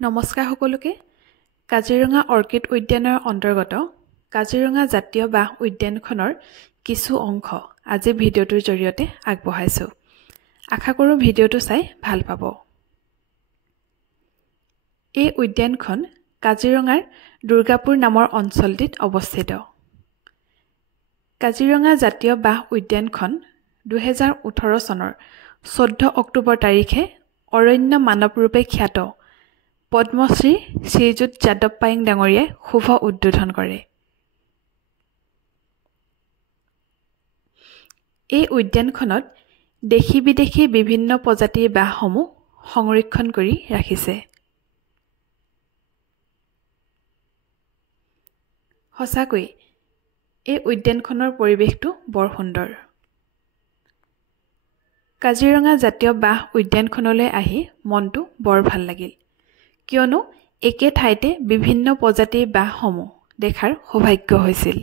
নমস্কাৰ সকলোকে কাজিৰঙা অৰ্কিড উদ্যানৰ অন্তৰ্গত কাজিৰঙা জাতীয় বাঁহ উদ্যানখনৰ কিছু অংশ আজি ভিডিঅ'টোৰ জৰিয়তে আগবঢ়াইছো। আশা কৰোঁ ভিডিঅ'টো চাই ভাল পাব। এই উদ্যানখন কাজিৰঙাৰ দুৰ্গাপুৰ নামৰ অঞ্চলটিত অৱস্থিত। কাজিৰঙা জাতীয় বাঁহ উদ্যানখন 2018 চনৰ 14 অক্টোবৰ তাৰিখে অৰণ্য মানৱ ৰূপে খ্যাত পদ্মশ্ৰী শ্ৰীযুত যাদৱ পায়েং ডাঙৰীয়াই শুভ উদ্বোধন কৰে। এই উদ্যানখনত দেশী বিদেশী বিভিন্ন প্ৰজাতিৰ বাঁহসমূহ সংৰক্ষণ কৰি ৰাখিছে। সঁচাকৈ এই উদ্যানখনৰ পৰিৱেশটো বৰ সুন্দৰ। কাজিৰঙা জাতীয় বাঁহ উদ্যানখনলৈ আহি মনটো বৰ ভাল লাগিল, কিয়নো একে ঠাইতে বিভিন্ন প্ৰজাতিৰ বাঁহসমূহ দেখাৰ সৌভাগ্য হৈছিল।